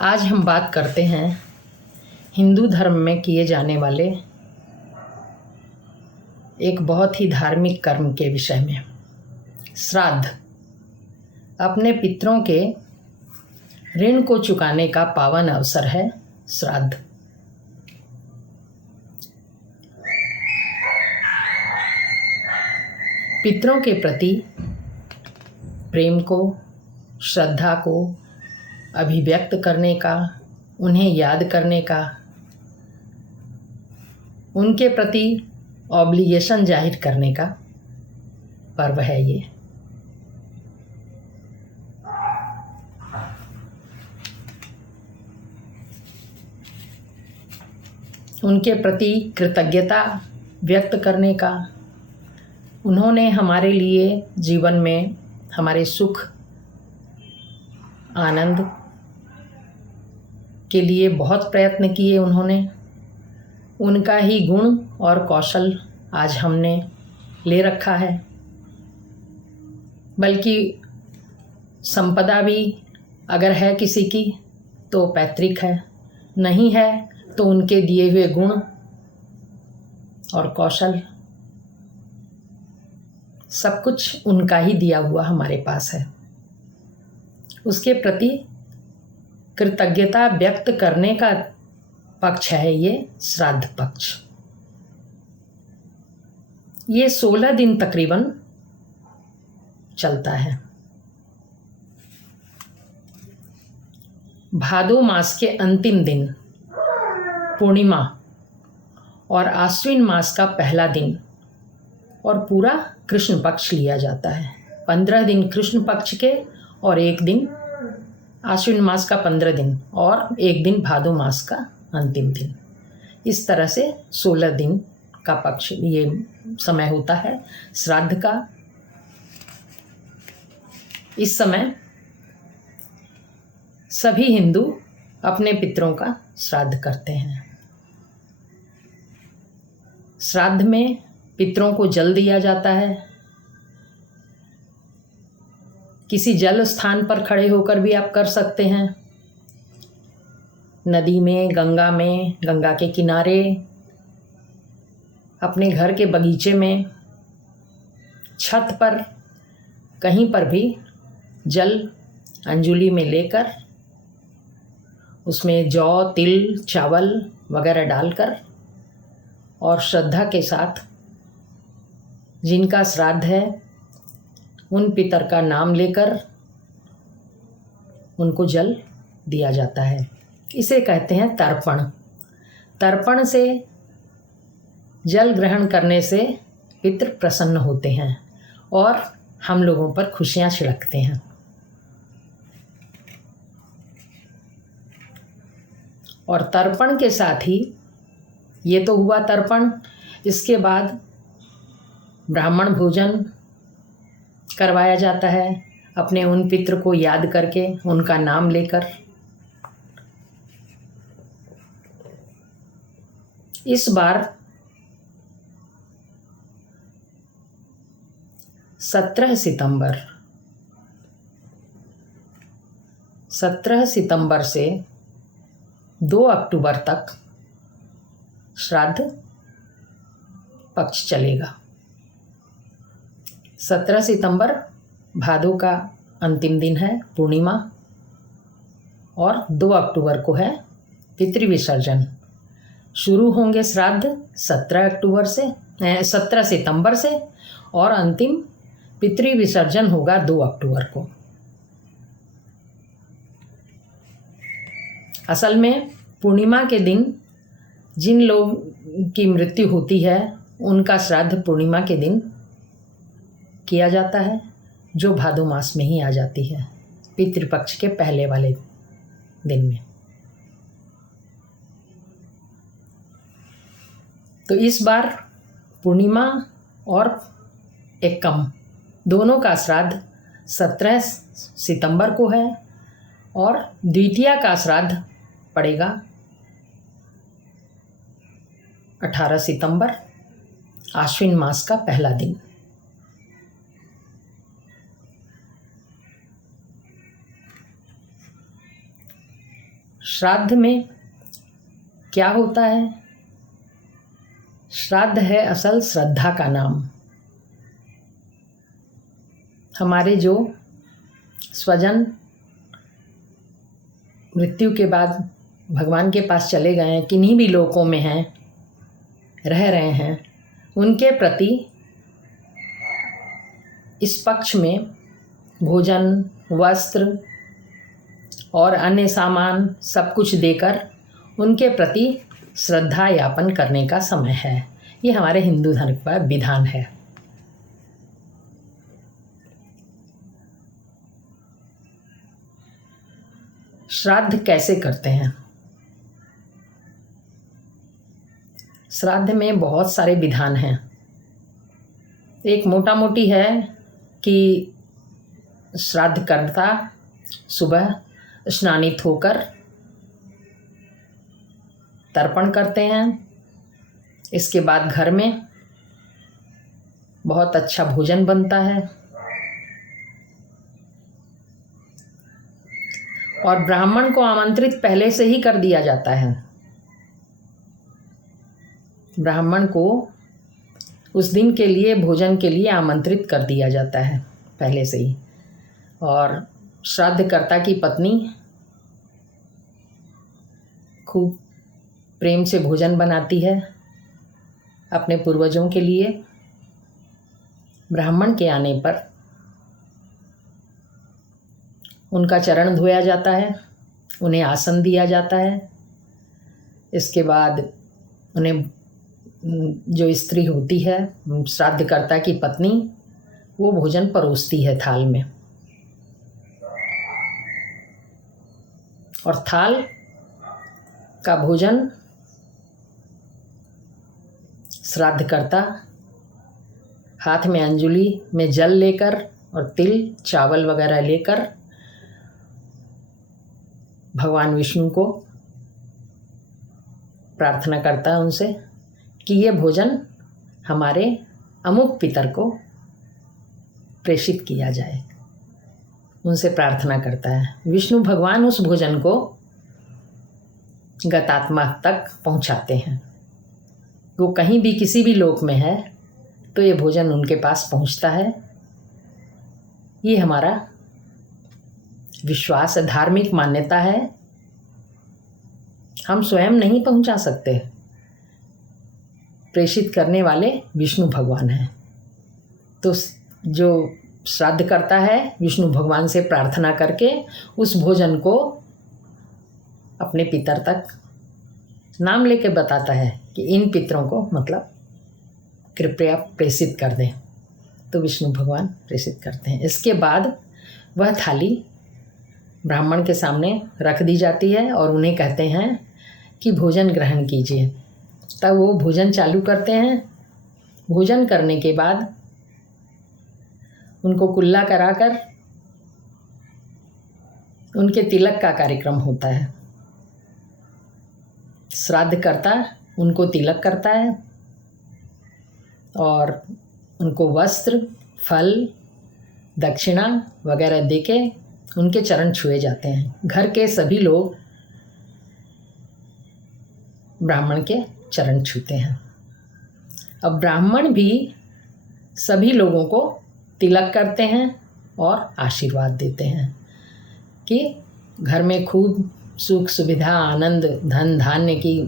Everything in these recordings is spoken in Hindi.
आज हम बात करते हैं हिंदू धर्म में किए जाने वाले एक बहुत ही धार्मिक कर्म के विषय में। श्राद्ध अपने पितरों के ऋण को चुकाने का पावन अवसर है। श्राद्ध पितरों के प्रति प्रेम को, श्रद्धा को अभिव्यक्त करने का, उन्हें याद करने का, उनके प्रति ऑब्लिगेशन जाहिर करने का पर्व है ये। उनके प्रति कृतज्ञता व्यक्त करने का, उन्होंने हमारे लिए जीवन में हमारे सुख आनंद के लिए बहुत प्रयत्न किए। उनका ही गुण और कौशल आज हमने ले रखा है। बल्कि संपदा भी अगर है किसी की तो पैतृक है, नहीं है तो उनके दिए हुए गुण और कौशल सब कुछ उनका ही दिया हुआ हमारे पास है। उसके प्रति कृतज्ञता व्यक्त करने का पक्ष है ये श्राद्ध पक्ष। ये 16 दिन तकरीबन चलता है। भादो मास के अंतिम दिन पूर्णिमा और आश्विन मास का पहला दिन और पूरा कृष्ण पक्ष लिया जाता है। 15 दिन कृष्ण पक्ष के और एक दिन आश्विन मास का 15 दिन और एक दिन भादो मास का अंतिम दिन। इस तरह से 16 दिन का पक्ष ये समय होता है श्राद्ध का। इस समय सभी हिंदू अपने पितरों का श्राद्ध करते हैं। श्राद्ध में पितरों को जल दिया जाता है। किसी जल स्थान पर खड़े होकर भी आप कर सकते हैं। नदी में, गंगा के किनारे, अपने घर के बगीचे में, छत पर, कहीं पर भी जल अंजुली में लेकर उसमें जौ, तिल, चावल वगैरह डालकर और श्रद्धा के साथ जिनका श्राद्ध है उन पितर का नाम लेकर उनको जल दिया जाता है। इसे कहते हैं तर्पण। तर्पण से जल ग्रहण करने से पितृ प्रसन्न होते हैं और हम लोगों पर खुशियां छिड़कते हैं। और तर्पण के साथ ही ये तो हुआ तर्पण, इसके बाद ब्राह्मण भोजन करवाया जाता है अपने उन पितृ को याद करके, उनका नाम लेकर। इस बार 17 सितंबर से 2 अक्टूबर तक श्राद्ध पक्ष चलेगा। 17 सितंबर भादो का अंतिम दिन है, पूर्णिमा, और 2 अक्टूबर को है पितृविसर्जन। शुरू होंगे श्राद्ध 17 सितंबर से और अंतिम पितृविसर्जन होगा 2 अक्टूबर को। असल में पूर्णिमा के दिन जिन लोग की मृत्यु होती है उनका श्राद्ध पूर्णिमा के दिन किया जाता है, जो भादो मास में ही आ जाती है, पितृपक्ष के पहले वाले दिन में। तो इस बार पूर्णिमा और एकम दोनों का श्राद्ध 17 सितंबर को है और द्वितीया का श्राद्ध पड़ेगा 18 सितंबर, आश्विन मास का पहला दिन। श्राद्ध में क्या होता है? श्राद्ध है असल श्रद्धा का नाम। हमारे जो स्वजन मृत्यु के बाद भगवान के पास चले गए हैं, किन्हीं भी लोकों में हैं, रह रहे हैं, उनके प्रति इस पक्ष में भोजन, वस्त्र और अन्य सामान सब कुछ देकर उनके प्रति श्रद्धा यापन करने का समय है। ये हमारे हिंदू धर्म का विधान है। श्राद्ध कैसे करते हैं? श्राद्ध में बहुत सारे विधान हैं। एक मोटा मोटी है कि श्राद्धकर्ता सुबह स्नानित होकर तर्पण करते हैं। इसके बाद घर में बहुत अच्छा भोजन बनता है और ब्राह्मण को आमंत्रित पहले से ही कर दिया जाता है। ब्राह्मण को उस दिन के लिए भोजन के लिए आमंत्रित कर दिया जाता है पहले से ही। और श्राद्धकर्ता की पत्नी खूब प्रेम से भोजन बनाती है अपने पूर्वजों के लिए। ब्राह्मण के आने पर उनका चरण धोया जाता है, उन्हें आसन दिया जाता है। इसके बाद उन्हें जो स्त्री होती है, श्राद्धकर्ता की पत्नी, वो भोजन परोसती है थाल में। और थाल का भोजन श्राद्धकर्ता हाथ में अंजुली में जल लेकर और तिल, चावल वगैरह लेकर भगवान विष्णु को प्रार्थना करता है उनसे कि ये भोजन हमारे अमुक पितर को प्रेषित किया जाए। उनसे प्रार्थना करता है। विष्णु भगवान उस भोजन को गतात्मा तक पहुंचाते हैं। वो कहीं भी किसी भी लोक में है तो ये भोजन उनके पास पहुंचता है। ये हमारा विश्वास है, धार्मिक मान्यता है। हम स्वयं नहीं पहुंचा सकते, प्रेषित करने वाले विष्णु भगवान हैं। तो जो श्राद्ध करता है विष्णु भगवान से प्रार्थना करके उस भोजन को अपने पितर तक नाम लेके बताता है कि इन पितरों को मतलब कृपया प्रेषित कर दें। तो विष्णु भगवान प्रेषित करते हैं। इसके बाद वह थाली ब्राह्मण के सामने रख दी जाती है और उन्हें कहते हैं कि भोजन ग्रहण कीजिए। तब वो भोजन चालू करते हैं। भोजन करने के बाद उनको कुल्ला कराकर उनके तिलक का कार्यक्रम होता है। श्राद्धकर्ता उनको तिलक करता है और उनको वस्त्र, फल, दक्षिणा वगैरह देके उनके चरण छुए जाते हैं। घर के सभी लोग ब्राह्मण के चरण छूते हैं। अब ब्राह्मण भी सभी लोगों को तिलक करते हैं और आशीर्वाद देते हैं कि घर में खूब सुख सुविधा, आनंद, धन धान्य की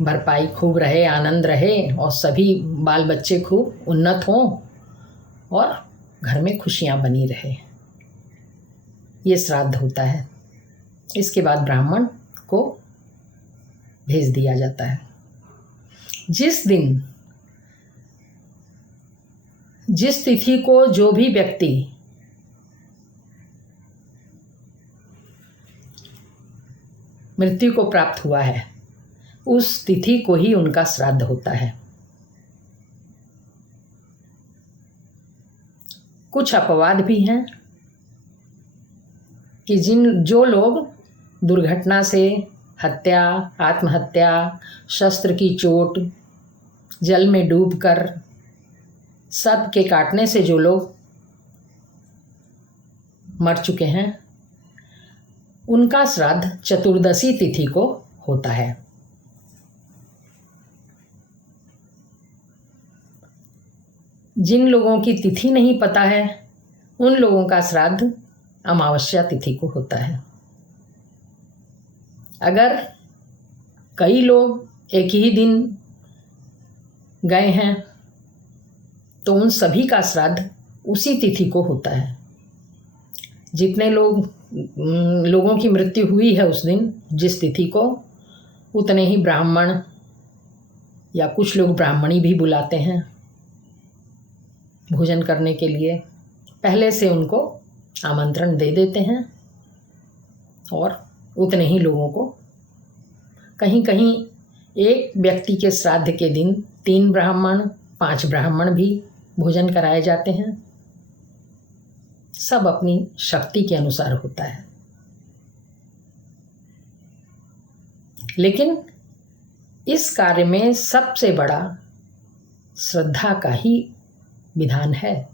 भरपाई खूब रहे, आनंद रहे और सभी बाल बच्चे खूब उन्नत हों और घर में खुशियाँ बनी रहे। ये श्राद्ध होता है। इसके बाद ब्राह्मण को भेज दिया जाता है। जिस दिन, जिस तिथि को जो भी व्यक्ति मृत्यु को प्राप्त हुआ है उस तिथि को ही उनका श्राद्ध होता है। कुछ अपवाद भी हैं कि जो लोग दुर्घटना से, हत्या, आत्महत्या, शस्त्र की चोट, जल में डूबकर, सर्प के काटने से जो लोग मर चुके हैं उनका श्राद्ध चतुर्दशी तिथि को होता है। जिन लोगों की तिथि नहीं पता है उन लोगों का श्राद्ध अमावस्या तिथि को होता है। अगर कई लोग एक ही दिन गए हैं तो उन सभी का श्राद्ध उसी तिथि को होता है। जितने लोगों की मृत्यु हुई है उस दिन जिस तिथि को, उतने ही ब्राह्मण या कुछ लोग ब्राह्मणी भी बुलाते हैं भोजन करने के लिए। पहले से उनको आमंत्रण दे देते हैं और उतने ही लोगों को, कहीं कहीं एक व्यक्ति के श्राद्ध के दिन 3 ब्राह्मण 5 ब्राह्मण भी भोजन कराए जाते हैं। सब अपनी शक्ति के अनुसार होता है। लेकिन इस कार्य में सबसे बड़ा श्रद्धा का ही विधान है।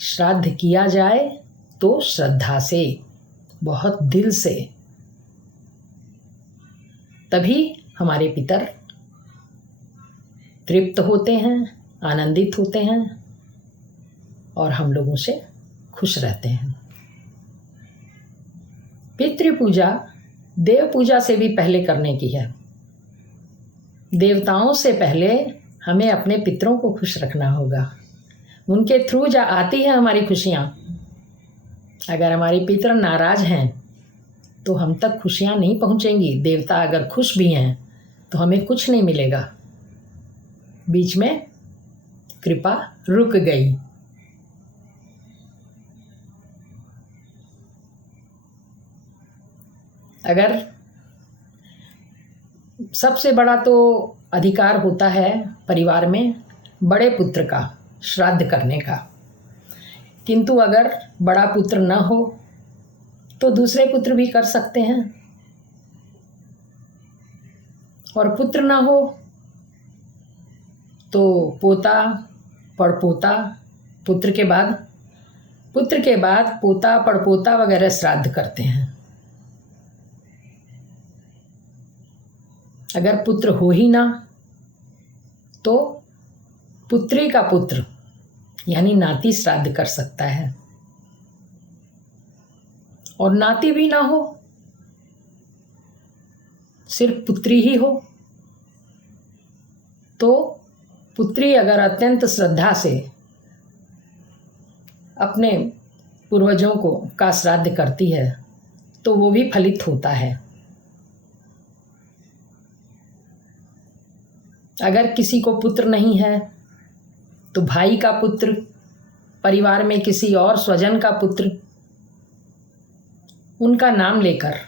श्राद्ध किया जाए तो श्रद्धा से, बहुत दिल से, तभी हमारे पितर तृप्त होते हैं, आनंदित होते हैं और हम लोगों से खुश रहते हैं। पितृपूजा देव पूजा से भी पहले करने की है। देवताओं से पहले हमें अपने पितरों को खुश रखना होगा। उनके थ्रू जा आती है हमारी खुशियाँ। अगर हमारे पितर नाराज हैं तो हम तक खुशियाँ नहीं पहुँचेंगी। देवता अगर खुश भी हैं तो हमें कुछ नहीं मिलेगा। बीच में कृपा रुक गई। अगर सबसे बड़ा तो अधिकार होता है परिवार में बड़े पुत्र का श्राद्ध करने का, किंतु अगर बड़ा पुत्र न हो तो दूसरे पुत्र भी कर सकते हैं, और पुत्र न हो तो पोता पड़पोता, पुत्र के बाद पोता पड़पोता वगैरह श्राद्ध करते हैं। अगर पुत्र हो ही ना तो पुत्री का पुत्र यानी नाती श्राद्ध कर सकता है, और नाती भी ना हो, सिर्फ पुत्री ही हो तो पुत्री अगर अत्यंत श्रद्धा से अपने पूर्वजों का श्राद्ध करती है तो वो भी फलित होता है। अगर किसी को पुत्र नहीं है तो भाई का पुत्र, परिवार में किसी और स्वजन का पुत्र, उनका नाम लेकर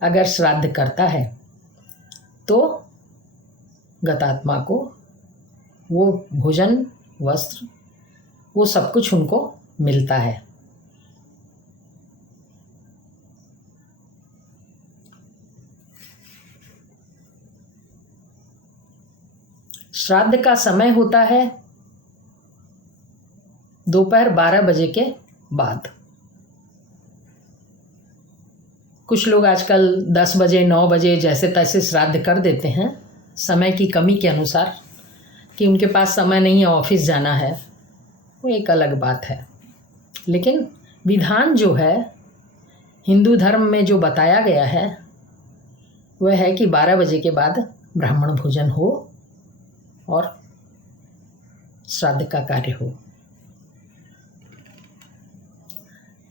अगर श्राद्ध करता है तो गतात्मा को वो भोजन, वस्त्र, वो सब कुछ उनको मिलता है। श्राद्ध का समय होता है दोपहर 12 बजे के बाद। कुछ लोग आजकल 10 बजे 9 बजे जैसे तैसे श्राद्ध कर देते हैं समय की कमी के अनुसार, कि उनके पास समय नहीं है, ऑफिस जाना है, वो एक अलग बात है। लेकिन विधान जो है हिंदू धर्म में जो बताया गया है वह है कि 12 बजे के बाद ब्राह्मण भोजन हो और श्राद्ध का कार्य हो।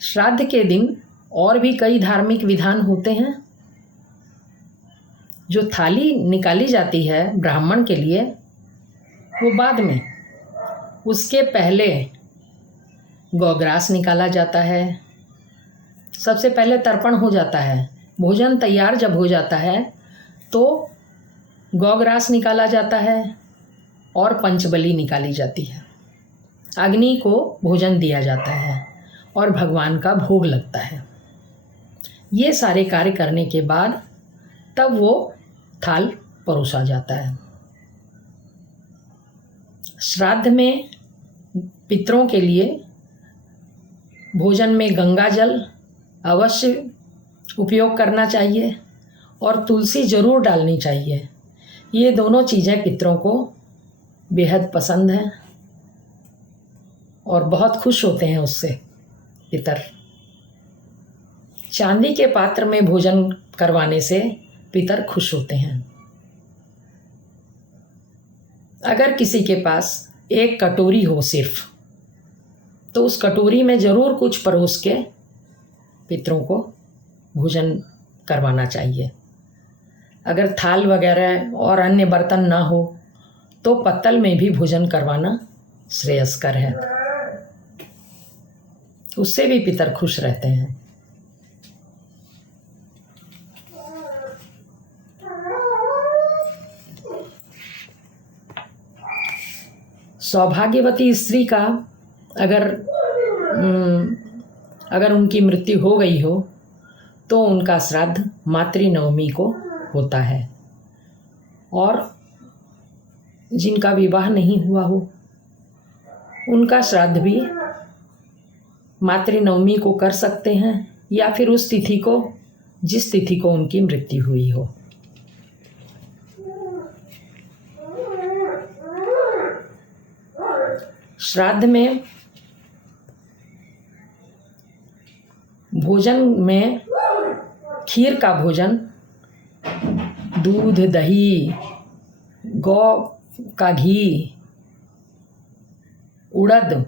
श्राद्ध के दिन और भी कई धार्मिक विधान होते हैं। जो थाली निकाली जाती है ब्राह्मण के लिए वो बाद में, उसके पहले गौग्रास निकाला जाता है। सबसे पहले तर्पण हो जाता है। भोजन तैयार जब हो जाता है तो गौग्रास निकाला जाता है और पंचबली निकाली जाती है। अग्नि को भोजन दिया जाता है और भगवान का भोग लगता है। ये सारे कार्य करने के बाद तब वो थाल परोसा जाता है। श्राद्ध में पितरों के लिए भोजन में गंगा जल अवश्य उपयोग करना चाहिए और तुलसी ज़रूर डालनी चाहिए। ये दोनों चीज़ें पितरों को बेहद पसंद हैं और बहुत खुश होते हैं उससे पितर। चांदी के पात्र में भोजन करवाने से पितर खुश होते हैं। अगर किसी के पास एक कटोरी हो सिर्फ, तो उस कटोरी में ज़रूर कुछ परोस के पितरों को भोजन करवाना चाहिए। अगर थाल वगैरह और अन्य बर्तन ना हो तो पत्तल में भी भोजन करवाना श्रेयस्कर है, उससे भी पितर खुश रहते हैं। सौभाग्यवती स्त्री का अगर उनकी मृत्यु हो गई हो तो उनका श्राद्ध मातृनवमी को होता है, और जिनका विवाह नहीं हुआ हो उनका श्राद्ध भी मातृनवमी को कर सकते हैं, या फिर उस तिथि को जिस तिथि को उनकी मृत्यु हुई हो। श्राद्ध में भोजन में खीर का भोजन, दूध, दही, गौ का घी, उड़द,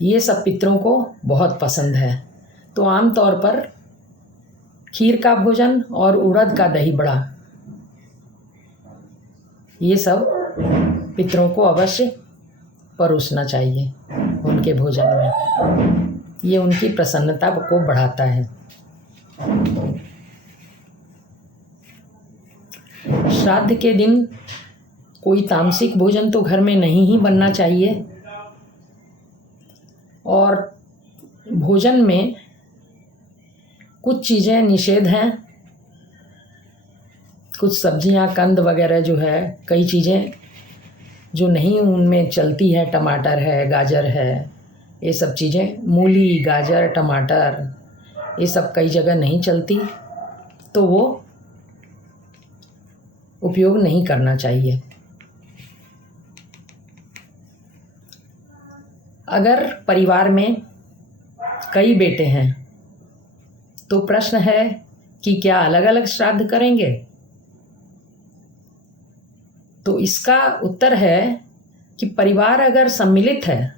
ये सब पितरों को बहुत पसंद है। तो आम तौर पर खीर का भोजन और उड़द का दही बड़ा, ये सब पितरों को अवश्य परोसना चाहिए उनके भोजन में। ये उनकी प्रसन्नता को बढ़ाता है। श्राद्ध के दिन कोई तामसिक भोजन तो घर में नहीं ही बनना चाहिए, और भोजन में कुछ चीज़ें निषेध हैं। कुछ सब्जियां, कंद वगैरह जो है, कई चीज़ें जो नहीं उनमें चलती है, टमाटर है, गाजर है, ये सब चीज़ें, मूली, गाजर, टमाटर, ये सब कई जगह नहीं चलती, तो वो उपयोग नहीं करना चाहिए। अगर परिवार में कई बेटे हैं तो प्रश्न है कि क्या अलग अलग श्राद्ध करेंगे? तो इसका उत्तर है कि परिवार अगर सम्मिलित है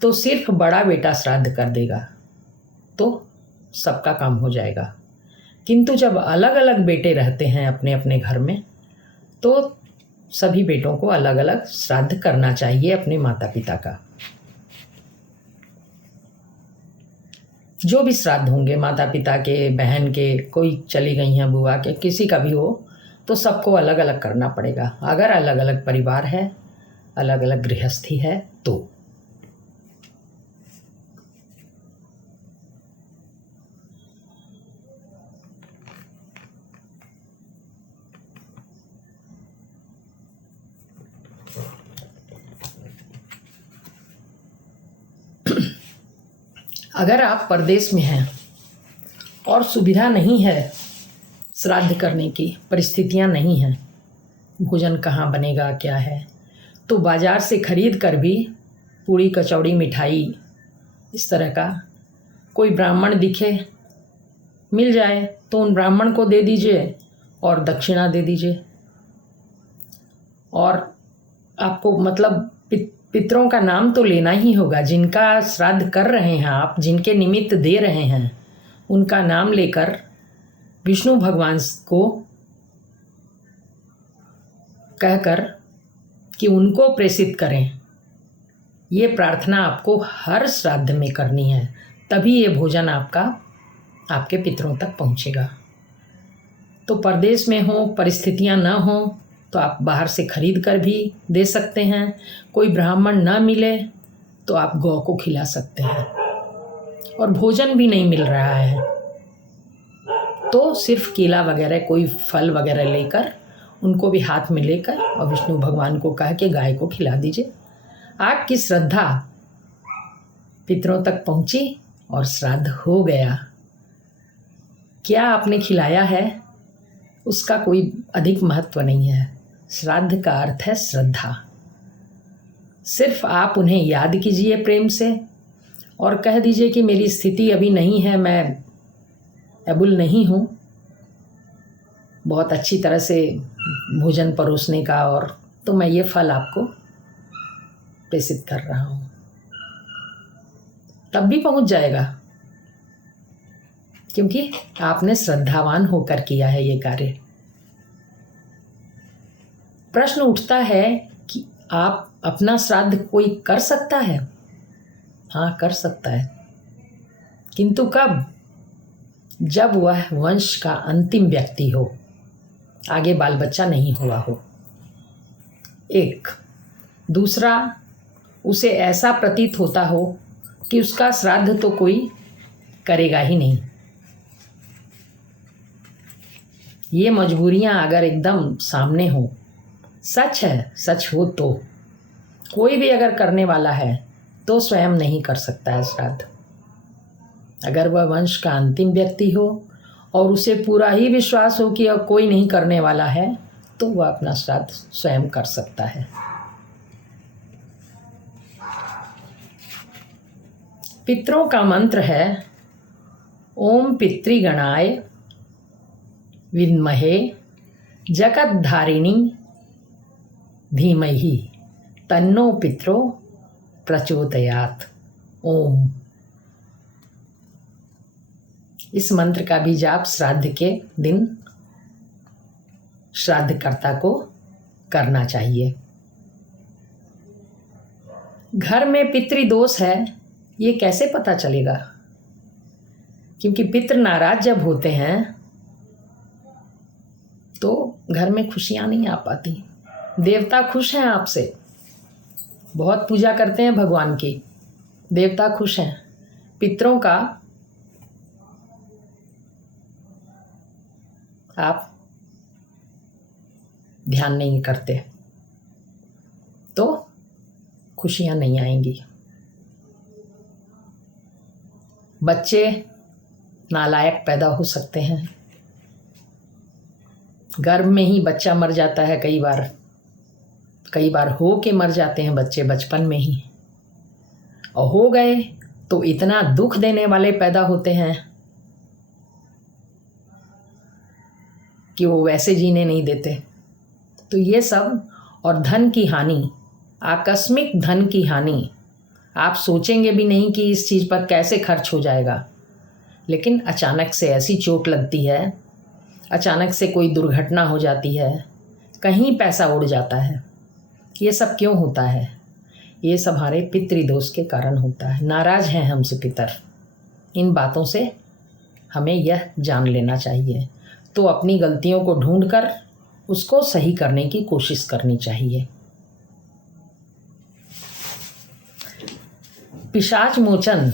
तो सिर्फ बड़ा बेटा श्राद्ध कर देगा तो सबका काम हो जाएगा। किंतु जब अलग अलग बेटे रहते हैं अपने अपने घर में, तो सभी बेटों को अलग अलग श्राद्ध करना चाहिए अपने माता पिता का। जो भी श्राद्ध होंगे माता पिता के, बहन के, कोई चली गई हैं बुआ के, किसी का भी हो, तो सबको अलग अलग करना पड़ेगा। अगर अलग अलग परिवार है, अलग अलग गृहस्थी है तो। अगर आप परदेश में हैं और सुविधा नहीं है श्राद्ध करने की, परिस्थितियां नहीं हैं, भोजन कहाँ बनेगा क्या है, तो बाज़ार से खरीद कर भी पूड़ी, कचौड़ी, मिठाई, इस तरह का कोई ब्राह्मण दिखे, मिल जाए तो उन ब्राह्मण को दे दीजिए और दक्षिणा दे दीजिए। और आपको मतलब पितरों का नाम तो लेना ही होगा। जिनका श्राद्ध कर रहे हैं आप, जिनके निमित्त दे रहे हैं, उनका नाम लेकर विष्णु भगवान को कहकर कि उनको प्रेषित करें, ये प्रार्थना आपको हर श्राद्ध में करनी है, तभी ये भोजन आपके पितरों तक पहुंचेगा। तो परदेश में हो, परिस्थितियां ना हो, तो आप बाहर से खरीद कर भी दे सकते हैं। कोई ब्राह्मण ना मिले तो आप गौ को खिला सकते हैं। और भोजन भी नहीं मिल रहा है तो सिर्फ केला वगैरह, कोई फल वगैरह लेकर उनको भी हाथ में लेकर और विष्णु भगवान को कह के गाय को खिला दीजिए। आपकी श्रद्धा पितरों तक पहुंची और श्राद्ध हो गया। क्या आपने खिलाया है उसका कोई अधिक महत्व नहीं है। श्राद्ध का अर्थ है श्रद्धा। सिर्फ आप उन्हें याद कीजिए प्रेम से और कह दीजिए कि मेरी स्थिति अभी नहीं है, मैं एबुल नहीं हूँ बहुत अच्छी तरह से भोजन परोसने का, और तो मैं ये फल आपको प्रेषित कर रहा हूँ। तब भी पहुँच जाएगा, क्योंकि आपने श्रद्धावान होकर किया है ये कार्य। प्रश्न उठता है कि आप अपना श्राद्ध कोई कर सकता है? हाँ, कर सकता है, किंतु कब? जब वह वंश का अंतिम व्यक्ति हो, आगे बाल बच्चा नहीं हुआ हो। एक दूसरा, उसे ऐसा प्रतीत होता हो कि उसका श्राद्ध तो कोई करेगा ही नहीं। ये मजबूरियां अगर एकदम सामने हो, सच है, सच हो तो कोई भी अगर करने वाला है तो स्वयं नहीं कर सकता है श्राद्ध। अगर वह वंश का अंतिम व्यक्ति हो और उसे पूरा ही विश्वास हो कि अब कोई नहीं करने वाला है, तो वह अपना श्राद्ध स्वयं कर सकता है। पितरों का मंत्र है ओम पितृगणाय विद्महे जगद्धारिणी धीमहि तन्नो पितरो प्रचोदयात्। ओम। इस मंत्र का भी जाप श्राद्ध के दिन श्राद्धकर्ता को करना चाहिए। घर में पितृदोष है, ये कैसे पता चलेगा? क्योंकि पितृ नाराज जब होते हैं तो घर में खुशियां नहीं आ पाती। देवता खुश हैं आपसे, बहुत पूजा करते हैं भगवान की, देवता खुश हैं, पितरों का आप ध्यान नहीं करते तो खुशियां नहीं आएंगी। बच्चे नालायक पैदा हो सकते हैं, गर्भ में ही बच्चा मर जाता है, कई बार हो के मर जाते हैं बच्चे बचपन में ही, और हो गए तो इतना दुख देने वाले पैदा होते हैं कि वो वैसे जीने नहीं देते। तो ये सब, और धन की हानि, आकस्मिक धन की हानि, आप सोचेंगे भी नहीं कि इस चीज़ पर कैसे खर्च हो जाएगा, लेकिन अचानक से ऐसी चोट लगती है, अचानक से कोई दुर्घटना हो जाती है, कहीं पैसा उड़ जाता है। ये सब क्यों होता है? ये सब हमारे पितृदोष के कारण होता है। नाराज हैं हमसे पितर, इन बातों से हमें यह जान लेना चाहिए। तो अपनी गलतियों को ढूंढकर उसको सही करने की कोशिश करनी चाहिए। पिशाच मोचन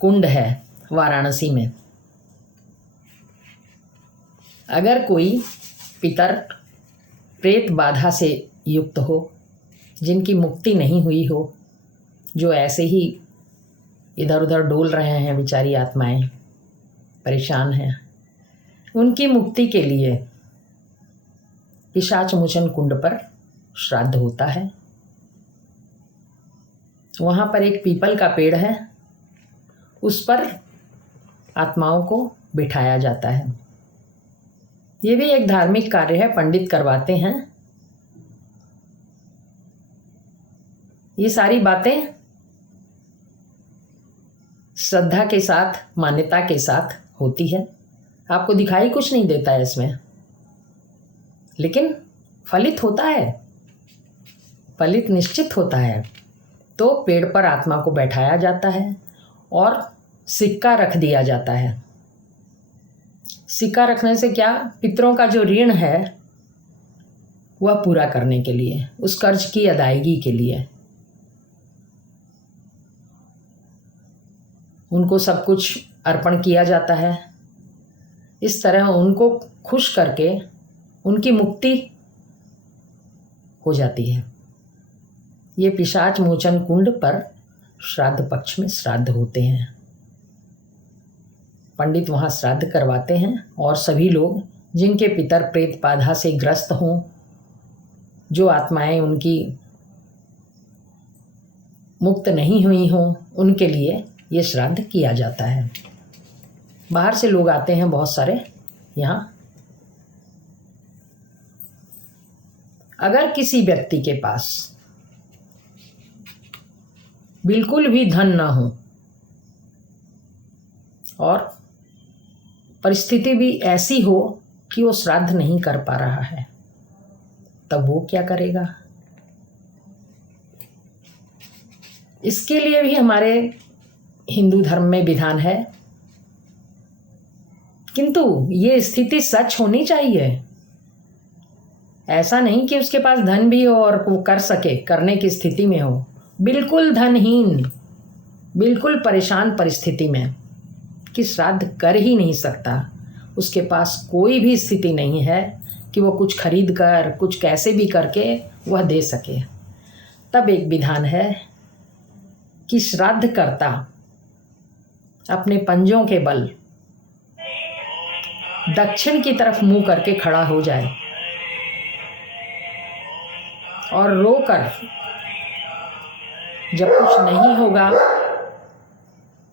कुंड है वाराणसी में। अगर कोई पितर प्रेत बाधा से युक्त हो, जिनकी मुक्ति नहीं हुई हो, जो ऐसे ही इधर उधर डोल रहे हैं, बेचारी आत्माएं परेशान हैं, उनकी मुक्ति के लिए पिशाच मोचन कुंड पर श्राद्ध होता है। वहाँ पर एक पीपल का पेड़ है, उस पर आत्माओं को बिठाया जाता है। ये भी एक धार्मिक कार्य है, पंडित करवाते हैं। ये सारी बातें श्रद्धा के साथ, मान्यता के साथ होती है। आपको दिखाई कुछ नहीं देता है इसमें, लेकिन फलित होता है, फलित निश्चित होता है। तो पेड़ पर आत्मा को बैठाया जाता है और सिक्का रख दिया जाता है। सिक्का रखने से क्या, पितरों का जो ऋण है वह पूरा करने के लिए, उस कर्ज की अदायगी के लिए। उनको सब कुछ अर्पण किया जाता है। इस तरह उनको खुश करके उनकी मुक्ति हो जाती है। ये पिशाच मोचन कुंड पर श्राद्ध पक्ष में श्राद्ध होते हैं। पंडित वहाँ श्राद्ध करवाते हैं और सभी लोग जिनके पितर प्रेत बाधा से ग्रस्त हों, जो आत्माएं उनकी मुक्त नहीं हुई हों, उनके लिए ये श्राद्ध किया जाता है। बाहर से लोग आते हैं बहुत सारे यहाँ। अगर किसी व्यक्ति के पास बिल्कुल भी धन ना हो और परिस्थिति भी ऐसी हो कि वो श्राद्ध नहीं कर पा रहा है, तब वो क्या करेगा? इसके लिए भी हमारे हिंदू धर्म में विधान है, किंतु ये स्थिति सच होनी चाहिए। ऐसा नहीं कि उसके पास धन भी हो और वो कर सके, करने की स्थिति में हो। बिल्कुल धनहीन, बिल्कुल परेशान परिस्थिति में कि श्राद्ध कर ही नहीं सकता, उसके पास कोई भी स्थिति नहीं है कि वो कुछ खरीद कर, कुछ कैसे भी करके वह दे सके, तब एक विधान है कि श्राद्ध कर्ता अपने पंजों के बल दक्षिण की तरफ मुंह करके खड़ा हो जाए और रोकर, जब कुछ नहीं होगा,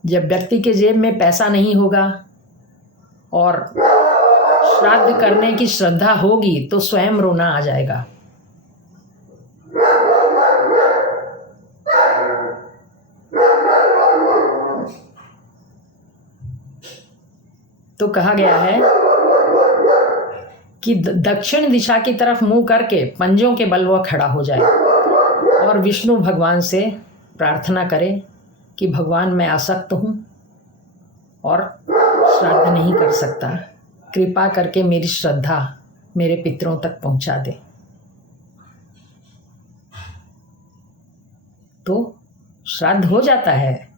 जब व्यक्ति के जेब में पैसा नहीं होगा और श्राद्ध करने की श्रद्धा होगी, तो स्वयं रोना आ जाएगा। तो कहा गया है कि दक्षिण दिशा की तरफ मुंह करके पंजों के बल वह खड़ा हो जाए और विष्णु भगवान से प्रार्थना करे कि भगवान मैं आसक्त हूँ और श्राद्ध नहीं कर सकता, कृपा करके मेरी श्रद्धा मेरे पितरों तक पहुँचा दे। तो श्राद्ध हो जाता है,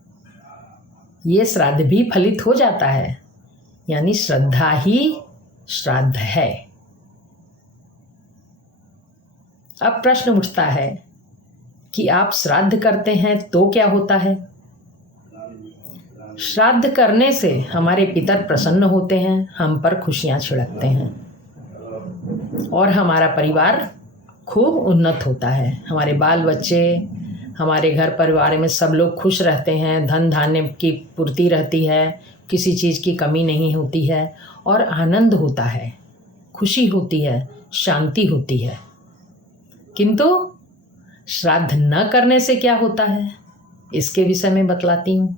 ये श्राद्ध भी फलित हो जाता है, यानी श्रद्धा ही श्राद्ध है। अब प्रश्न उठता है कि आप श्राद्ध करते हैं तो क्या होता है? श्राद्ध करने से हमारे पितर प्रसन्न होते हैं, हम पर खुशियां छिड़कते हैं और हमारा परिवार खूब उन्नत होता है। हमारे बाल बच्चे, हमारे घर परिवार में सब लोग खुश रहते हैं, धन धान्य की पूर्ति रहती है, किसी चीज़ की कमी नहीं होती है और आनंद होता है, खुशी होती है, शांति होती है। किंतु श्राद्ध न करने से क्या होता है, इसके विषय में बतलाती हूँ।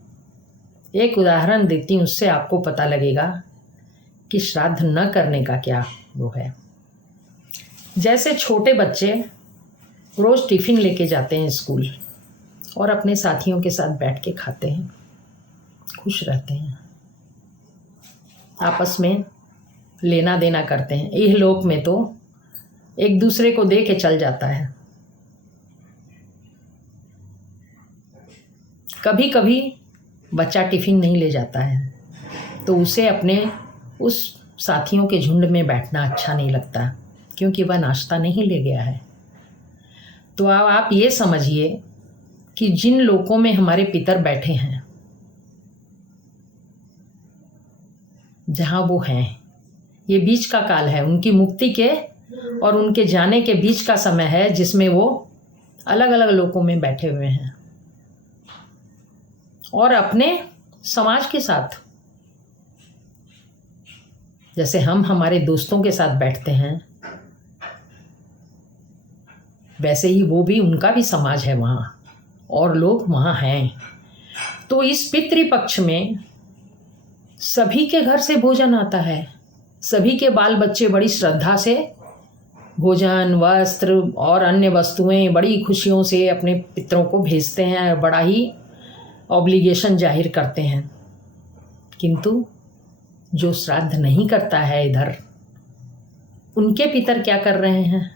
एक उदाहरण देती हूँ, उससे आपको पता लगेगा कि श्राद्ध न करने का क्या वो है। जैसे छोटे बच्चे रोज़ टिफ़िन लेके जाते हैं स्कूल और अपने साथियों के साथ बैठ के खाते हैं, खुश रहते हैं, आपस में लेना देना करते हैं। यह लोक में तो एक दूसरे को दे के चल जाता है। कभी कभी बच्चा टिफ़िन नहीं ले जाता है तो उसे अपने उस साथियों के झुंड में बैठना अच्छा नहीं लगता, क्योंकि वह नाश्ता नहीं ले गया है। तो अब आप ये समझिए कि जिन लोकों में हमारे पितर बैठे हैं, जहाँ वो हैं, ये बीच का काल है, उनकी मुक्ति के और उनके जाने के बीच का समय है, जिसमें वो अलग अलग लोकों में बैठे हुए हैं और अपने समाज के साथ, जैसे हम हमारे दोस्तों के साथ बैठते हैं, वैसे ही वो भी, उनका भी समाज है वहाँ और लोग वहाँ हैं। तो इस पितृपक्ष में सभी के घर से भोजन आता है, सभी के बाल बच्चे बड़ी श्रद्धा से भोजन, वस्त्र और अन्य वस्तुएं बड़ी खुशियों से अपने पितरों को भेजते हैं, बड़ा ही ऑब्लिगेशन जाहिर करते हैं। किंतु जो श्राद्ध नहीं करता है इधर, उनके पितर क्या कर रहे हैं?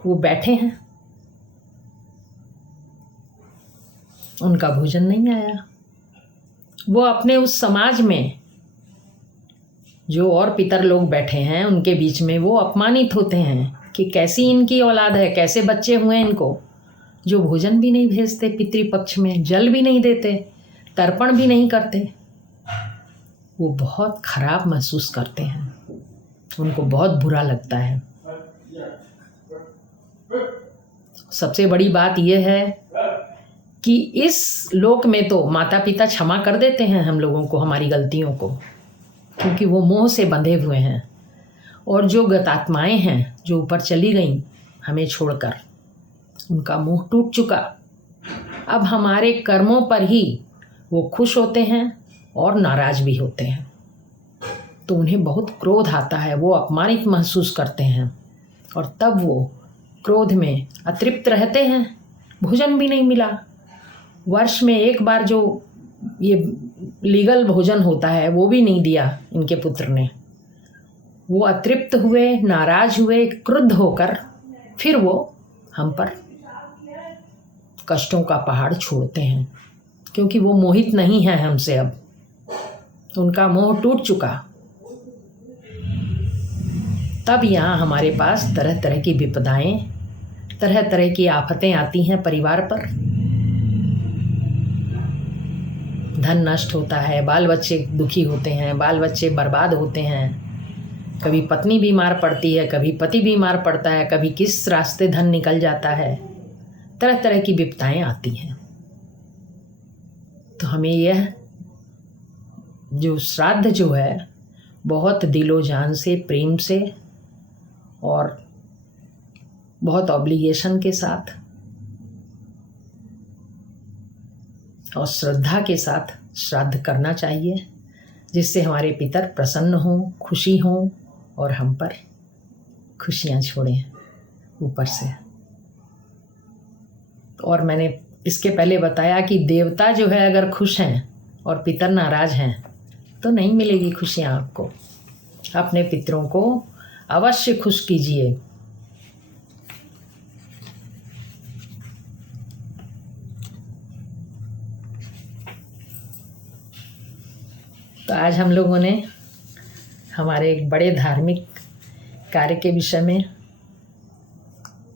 वो बैठे हैं, उनका भोजन नहीं आया। वो अपने उस समाज में जो और पितर लोग बैठे हैं, उनके बीच में वो अपमानित होते हैं कि कैसी इनकी औलाद है, कैसे बच्चे हुए इनको जो भोजन भी नहीं भेजते पितृपक्ष में, जल भी नहीं देते, तर्पण भी नहीं करते, वो बहुत खराब महसूस करते हैं, उनको बहुत बुरा लगता है। सबसे बड़ी बात यह है कि इस लोक में तो माता पिता क्षमा कर देते हैं हम लोगों को, हमारी गलतियों को, क्योंकि वो मोह से बंधे हुए हैं। और जो गतात्माएं हैं जो ऊपर चली गईं हमें छोड़कर, उनका मोह टूट चुका। अब हमारे कर्मों पर ही वो खुश होते हैं और नाराज भी होते हैं। तो उन्हें बहुत क्रोध आता है, वो अपमानित महसूस करते हैं और तब वो क्रोध में अतृप्त रहते हैं। भोजन भी नहीं मिला, वर्ष में एक बार जो ये लीगल भोजन होता है वो भी नहीं दिया इनके पुत्र ने। वो अतृप्त हुए, नाराज हुए, क्रुद्ध होकर फिर वो हम पर कष्टों का पहाड़ छोड़ते हैं, क्योंकि वो मोहित नहीं है हमसे। अब उनका मोह टूट चुका। तब यहाँ हमारे पास तरह तरह की विपदाएं, तरह तरह की आफतें आती हैं परिवार पर। धन नष्ट होता है, बाल बच्चे दुखी होते हैं, बाल बच्चे बर्बाद होते हैं, कभी पत्नी बीमार पड़ती है, कभी पति बीमार पड़ता है, कभी किस रास्ते धन निकल जाता है, तरह तरह की विपदाएं आती हैं। तो हमें यह जो श्राद्ध जो है बहुत दिलो जान से, प्रेम से और बहुत ऑब्लिगेशन के साथ और श्रद्धा के साथ श्राद्ध करना चाहिए, जिससे हमारे पितर प्रसन्न हों, खुशी हों और हम पर खुशियाँ छोड़ें ऊपर से। और मैंने इसके पहले बताया कि देवता जो है अगर खुश हैं और पितर नाराज हैं तो नहीं मिलेगी खुशियाँ आपको। अपने पितरों को अवश्य खुश कीजिए। तो आज हम लोगों ने हमारे एक बड़े धार्मिक कार्य के विषय में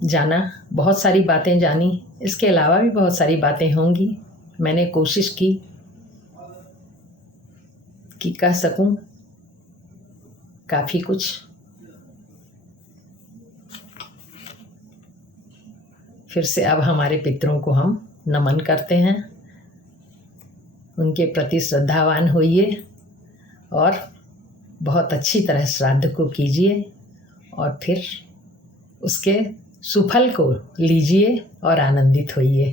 जाना, बहुत सारी बातें जानी। इसके अलावा भी बहुत सारी बातें होंगी। मैंने कोशिश की कि कह सकूं काफ़ी कुछ। फिर से अब हमारे पितरों को हम नमन करते हैं, उनके प्रति श्रद्धावान होइए और बहुत अच्छी तरह श्राद्ध को कीजिए और फिर उसके सुफल को लीजिए और आनंदित होइए।